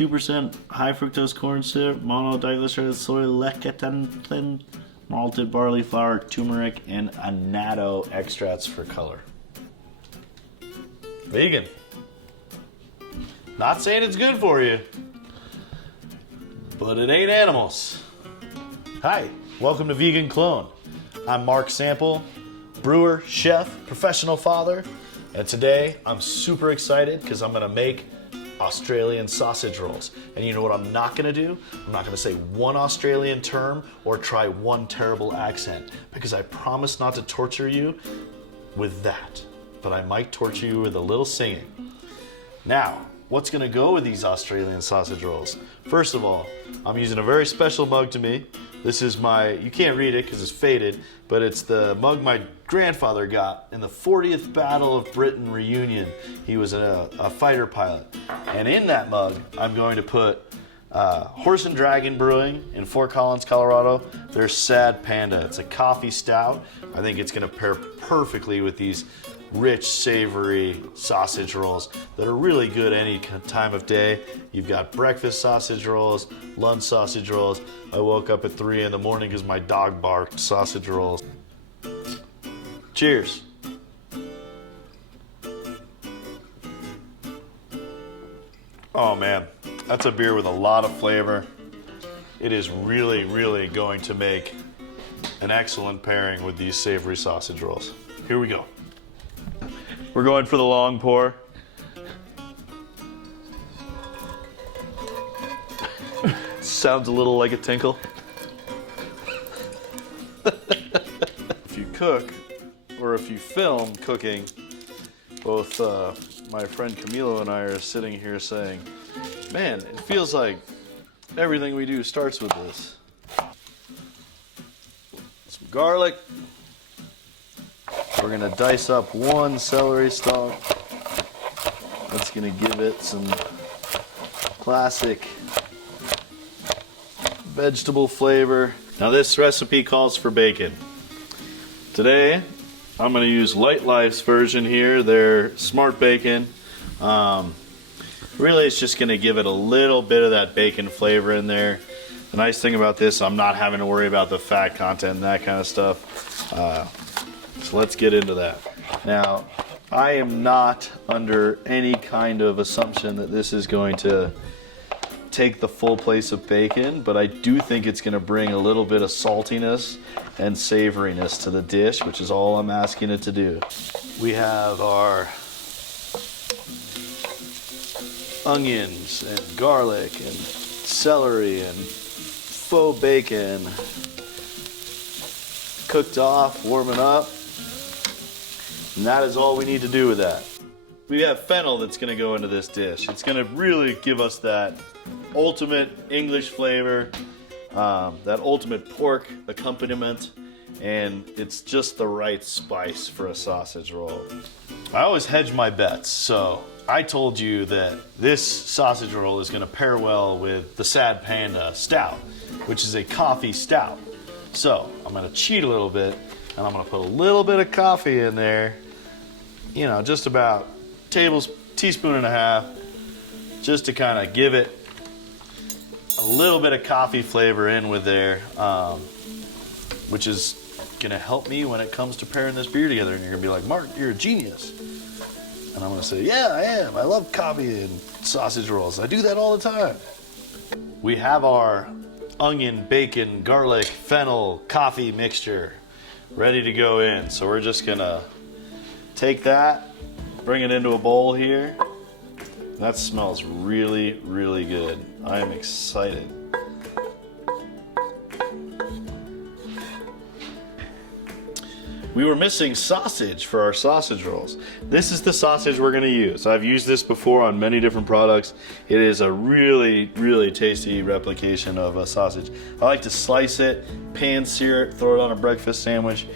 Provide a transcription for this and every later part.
2% high fructose corn syrup, monodiglycerated soy lecithin, malted barley flour, turmeric, and annatto extracts for color. Vegan. Not saying it's good for you, but it ain't animals. Hi, welcome to Vegan Clone. I'm Mark Sample, brewer, chef, professional father, and today I'm super excited because I'm gonna make Australian sausage rolls. And you know what I'm not gonna do? I'm not gonna say one Australian term or try one terrible accent because I promise not to torture you with that, but I might torture you with a little singing. Now, what's gonna go with these Australian sausage rolls? First of all, I'm using a very special mug to me. This is my, you can't read it because it's faded, but it's the mug my grandfather got in the 40th Battle of Britain reunion. He was a fighter pilot. And in that mug, I'm going to put Horse and Dragon Brewing in Fort Collins, Colorado. Their Sad Panda. It's a coffee stout. I think it's gonna pair perfectly with these rich, savory sausage rolls that are really good any time of day. You've got breakfast sausage rolls, lunch sausage rolls. I woke up at 3 in the morning because my dog barked. Sausage rolls. Cheers. Oh man, that's a beer with a lot of flavor. It is really, really going to make an excellent pairing with these savory sausage rolls. Here we go. We're going for the long pour. Sounds a little like a tinkle. If you cook, or if you film cooking, both my friend Camilo and I are sitting here saying, man, it feels like everything we do starts with this. Some garlic. We're gonna dice up one celery stalk. That's gonna give it some classic vegetable flavor. Now this recipe calls for bacon. Today, I'm gonna use Light Life's version here, their smart bacon. Really it's just gonna give it a little bit of that bacon flavor in there. The nice thing about this, I'm not having to worry about the fat content and that kind of stuff. So let's get into that. Now, I am not under any kind of assumption that this is going to take the full place of bacon, but I do think it's going to bring a little bit of saltiness and savoriness to the dish, which is all I'm asking it to do. We have our onions and garlic and celery and faux bacon cooked off, warming up. And that is all we need to do with that. We have fennel that's gonna go into this dish. It's gonna really give us that ultimate English flavor, that ultimate pork accompaniment, and it's just the right spice for a sausage roll. I always hedge my bets, so I told you that this sausage roll is gonna pair well with the Sad Panda Stout, which is a coffee stout. So I'm gonna cheat a little bit, and I'm gonna put a little bit of coffee in there, you know, just about teaspoon and a half, just to kind of give it a little bit of coffee flavor in with there, which is gonna help me when it comes to pairing this beer together. And you're gonna be like, Mark, you're a genius. And I'm gonna say, yeah, I am. I love coffee and sausage rolls. I do that all the time. We have our onion, bacon, garlic, fennel, coffee mixture ready to go in. So we're just gonna take that, bring it into a bowl here. That smells really, really good. I am excited. We were missing sausage for our sausage rolls. This is the sausage we're gonna use. I've used this before on many different products. It is a really, really tasty replication of a sausage. I like to slice it, pan sear it, throw it on a breakfast sandwich.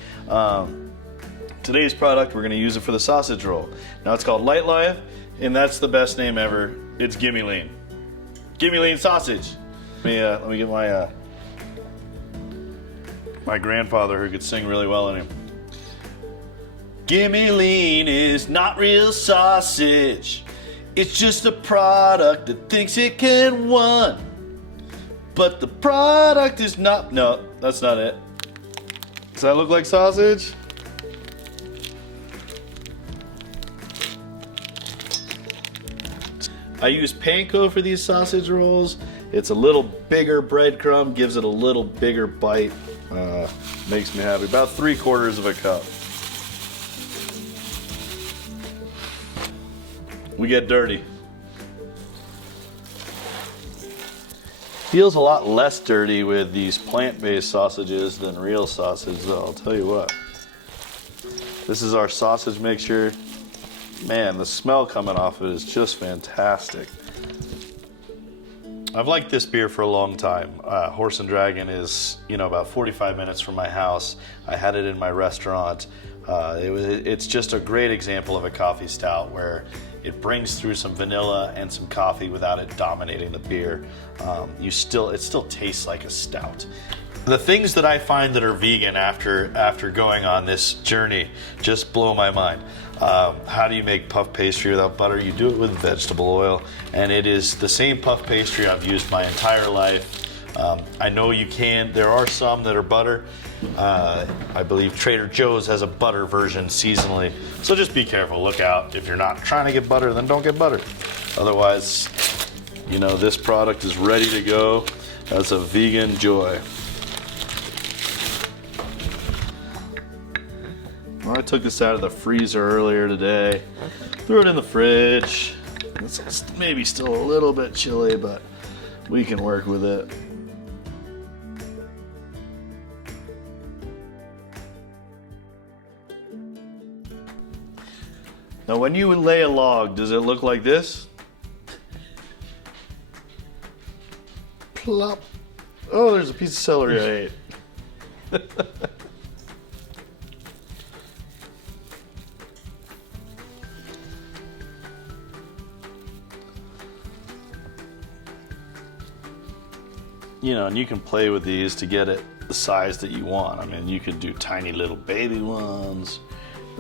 Today's product, we're gonna use it for the sausage roll. Now it's called Light Life, and that's the best name ever. It's Gimme Lean. Gimme Lean Sausage. Let me get my grandfather who could sing really well in him. Gimme Lean is not real sausage. It's just a product that thinks it can win. But the product is not. No, that's not it. Does that look like sausage? I use panko for these sausage rolls. It's a little bigger breadcrumb, gives it a little bigger bite. Makes me happy. About 3/4 of a cup. We get dirty. Feels a lot less dirty with these plant-based sausages than real sausage, though, I'll tell you what. This is our sausage mixture. Man, the smell coming off of it is just fantastic. I've liked this beer for a long time. Horse and Dragon is, about 45 minutes from my house. I had it in my restaurant. It's just a great example of a coffee stout where it brings through some vanilla and some coffee without it dominating the beer. It still tastes like a stout. The things that I find that are vegan after going on this journey just blow my mind. How do you make puff pastry without butter? You do it with vegetable oil, and it is the same puff pastry I've used my entire life. I know you can. There are some that are butter. I believe Trader Joe's has a butter version seasonally. So just be careful. Look out. If you're not trying to get butter, then don't get butter. Otherwise, this product is ready to go. That's a vegan joy. Well, I took this out of the freezer earlier today. Threw it in the fridge. It's maybe still a little bit chilly, but we can work with it. Now, when you lay a log, does it look like this? Plop. Oh, there's a piece of celery I ate. And you can play with these to get it the size that you want. I mean, you could do tiny little baby ones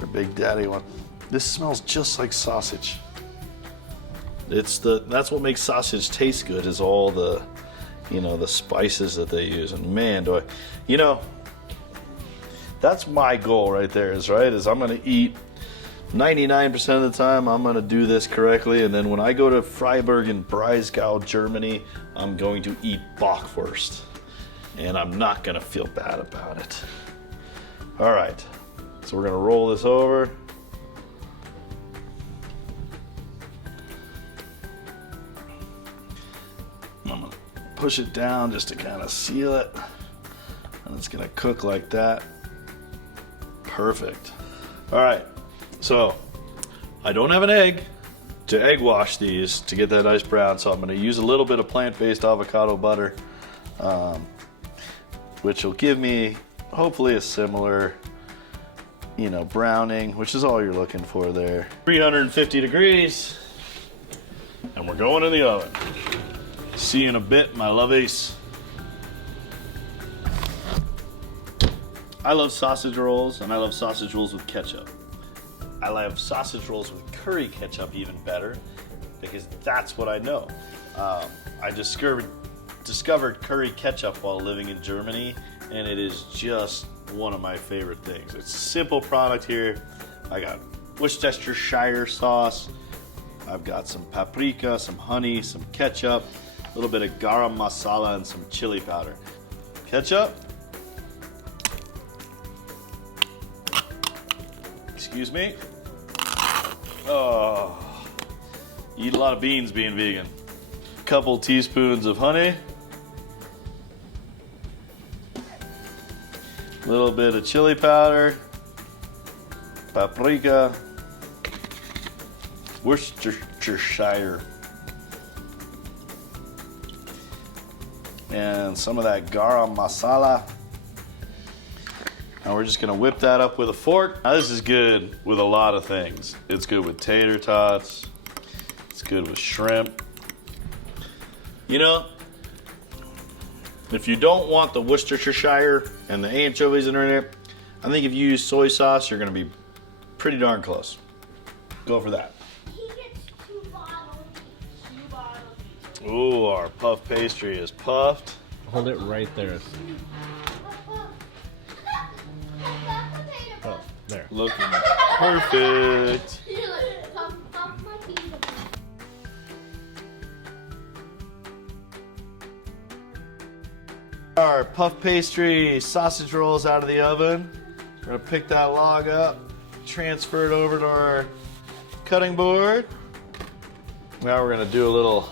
or big daddy one. This smells just like sausage. That's what makes sausage taste good, is all the spices that they use. And man, that's my goal right there, is I'm gonna eat 99% of the time. I'm gonna do this correctly, and then when I go to Freiburg in Breisgau, Germany, I'm going to eat Bockwurst, and I'm not gonna feel bad about it. All right, so we're gonna roll this over. I'm gonna push it down just to kind of seal it, and it's gonna cook like that. Perfect. All right, so I don't have an egg to egg wash these to get that nice brown, so I'm going to use a little bit of plant-based avocado butter, which will give me hopefully a similar browning, which is all you're looking for there. 350 degrees, and we're going in the oven. See you in a bit, my lovies. I love sausage rolls, and I love sausage rolls with ketchup. I love sausage rolls with curry ketchup even better, because that's what I know. I discovered curry ketchup while living in Germany, and it is just one of my favorite things. It's a simple product here. I got Worcestershire sauce. I've got some paprika, some honey, some ketchup, a little bit of garam masala, and some chili powder. Ketchup. Excuse me. Oh, you eat a lot of beans being vegan. A couple teaspoons of honey. A little bit of chili powder. Paprika. Worcestershire. And some of that garam masala. And we're just gonna whip that up with a fork. Now this is good with a lot of things. It's good with tater tots. It's good with shrimp. If you don't want the Worcestershire and the anchovies in there, I think if you use soy sauce, you're gonna be pretty darn close. Go for that. He gets 2 bottles. Ooh, our puff pastry is puffed. Hold it right there. Oh, there. Looking perfect. Our puff pastry sausage rolls out of the oven. We're gonna pick that log up, transfer it over to our cutting board. Now we're gonna do a little,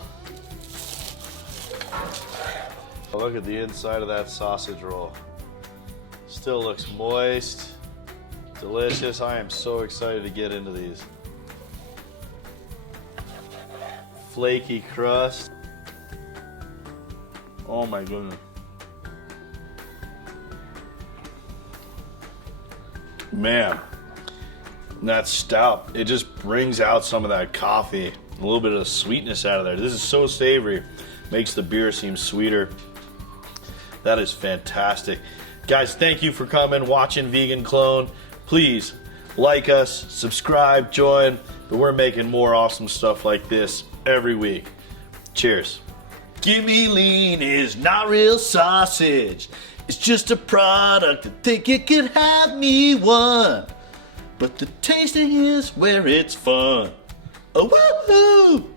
look at the inside of that sausage roll. Still looks moist, delicious. I am so excited to get into these. Flaky crust. Oh my goodness. Man, that stout, it just brings out some of that coffee, a little bit of the sweetness out of there. This is so savory, makes the beer seem sweeter. That is fantastic. Guys, thank you for coming, watching Vegan Clone. Please like us, subscribe, join, but we're making more awesome stuff like this every week. Cheers. Gimme Lean is not real sausage. It's just a product that think it could have me one. But the tasting is where it's fun. Oh, woohoo!